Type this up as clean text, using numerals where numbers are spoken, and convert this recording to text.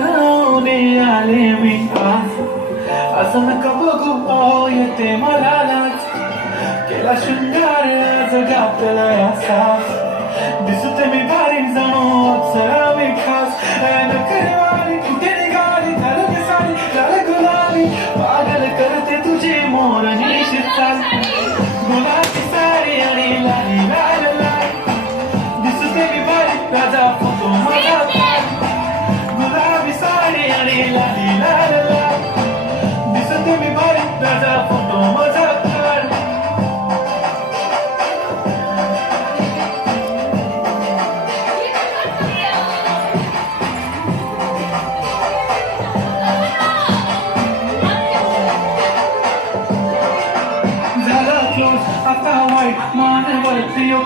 लावून आले मी आज. असं नका बघू ओ येते मला लाज. केला शृंगार आज घातला असा. दिसते मी भारी जणू अप्सरा मी खास. नकरवाली कुठे निघाली घालते साडी लाल गुलाबी. पागल करते तुझी मोर निशित चाल. गुलाबी साडी आणि लाली लाल लाल. दिसते मी भारी राजा फोटो माझा काढ. गुलाबी साडी आणि लाली लाल लाल. दिसते मी भारी राजा फोटो माझा काढ. आता वाईट मानवरती